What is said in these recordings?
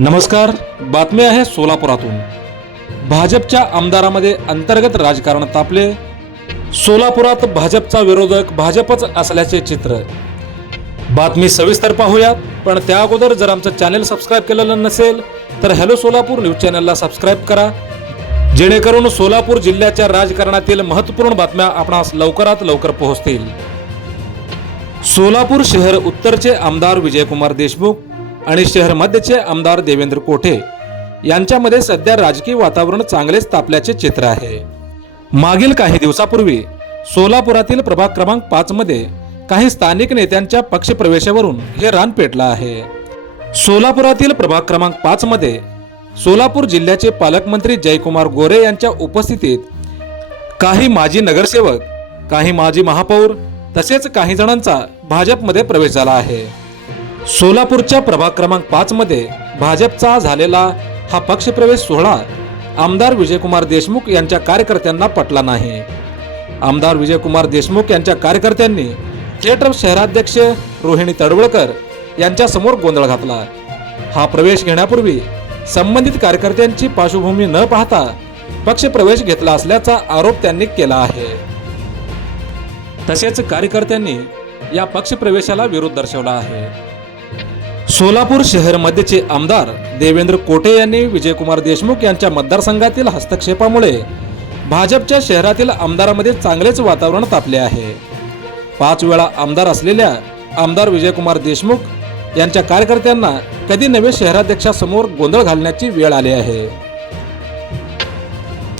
नमस्कार बातमी आहे सोलापुरातून. भाजपच्या आमदारामध्ये अंतर्गत राजकारण तापले. सोलापुरात भाजपचा विरोधक भाजपच असल्याचे चित्र. बातमी सविस्तर पाहूयात पण त्या अगोदर जर आमचं चॅनेल सबस्क्राईब केलेलं नसेल तर हॅलो सोलापूर न्यूज चॅनलला सबस्क्राईब करा. जेणेकरून सोलापूर जिल्ह्याच्या राजकारणातील महत्त्वपूर्ण बातम्या आपणास लवकरात लवकर पोहोचतील. सोलापूर शहर उत्तरचे आमदार विजयकुमार देशमुख आणि शहर मध्यचे आमदार देवेंद्र कोठे यांच्यामध्ये सध्या राजकीय वातावरण चांगलेच तापल्याचे चित्र आहे. मागील काही दिवसापूर्वी सोलापुरातील प्रभाग क्रमांक पाच मध्ये काही स्थानिक नेत्यांच्या पक्षप्रवेशावरून हे रान पेटलं आहे. सोलापुरातील प्रभाग क्रमांक पाच मध्ये सोलापूर जिल्ह्याचे पालकमंत्री जयकुमार गोरे यांच्या उपस्थितीत काही माजी नगरसेवक काही माजी महापौर तसेच काही जणांचा भाजपमध्ये प्रवेश झाला आहे. सोलापूरच्या प्रभाग क्रमांक पाच मध्ये भाजपचा झालेला हा पक्षप्रवेश सोहळा आमदार विजयकुमार देशमुख यांच्या कार्यकर्त्यांना पटला नाही. आमदार विजयकुमार देशमुख यांच्या कार्यकर्त्यांनी थेटर शहराध्यक्ष रोहिणी तडवळकर यांच्या समोर गोंधळ घातला. हा प्रवेश घेण्यापूर्वी संबंधित कार्यकर्त्यांची पार्श्वभूमी न पाहता पक्षप्रवेश घेतला असल्याचा आरोप त्यांनी केला आहे. तसेच कार्यकर्त्यांनी या पक्षप्रवेशाला विरोध दर्शवला आहे. सोलापूर शहरमध्येचे आमदार देवेंद्र कोटे यांनी विजयकुमार देशमुख यांच्या मतदारसंघातील हस्तक्षेपामुळे भाजपच्या शहरातील आमदारामध्ये चांगलेच वातावरण तापले आहे. पाच वेळा आमदार असलेल्या आमदार विजयकुमार देशमुख यांच्या कार्यकर्त्यांना कधी नवे शहराध्यक्षासमोर गोंधळ घालण्याची वेळ आली आहे.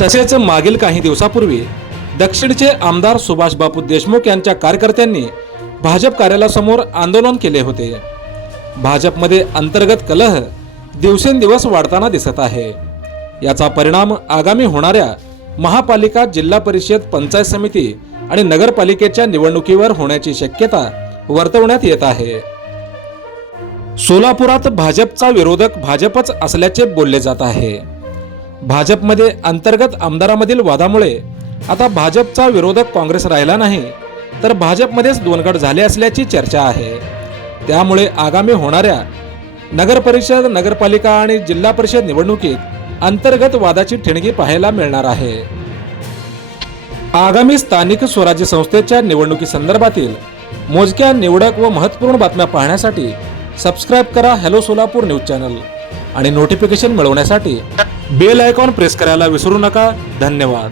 तसेच मागील काही दिवसापूर्वी दक्षिणचे आमदार सुभाष बापू देशमुख यांच्या कार्यकर्त्यांनी भाजप कार्यालयासमोर आंदोलन केले होते. भाजपमध्ये अंतर्गत कलह दिवसेंदिवस वाढताना दिसत आहे. याचा परिणाम आगामी होणाऱ्या महापालिका जिल्हा परिषद पंचायत समिती आणि नगरपालिकेच्या निवडणुकीवर होण्याची शक्यता वर्तवण्यात येत आहे. सोलापुरात भाजपचा विरोधक भाजपच असल्याचे बोलले जात आहे. भाजपमध्ये अंतर्गत आमदारामधील वादामुळे आता भाजपचा विरोधक काँग्रेस राहिला नाही तर भाजपमध्येच दोन गट झाले असल्याची चर्चा आहे. त्यामुळे आगामी होणाऱ्या नगरपरिषद नगरपालिका आणि जिल्हा परिषद निवडणुकीत अंतर्गत वादाची ठिणगी पाहायला मिळणार आहे. आगामी स्थानिक स्वराज्य संस्थेच्या निवडणुकीसंदर्भातील मोजक्या निवडक व महत्त्वपूर्ण बातम्या पाहण्यासाठी सबस्क्राईब करा हॅलो सोलापूर न्यूज चॅनल आणि नोटिफिकेशन मिळवण्यासाठी बेल आयकॉन प्रेस करायला विसरू नका. धन्यवाद.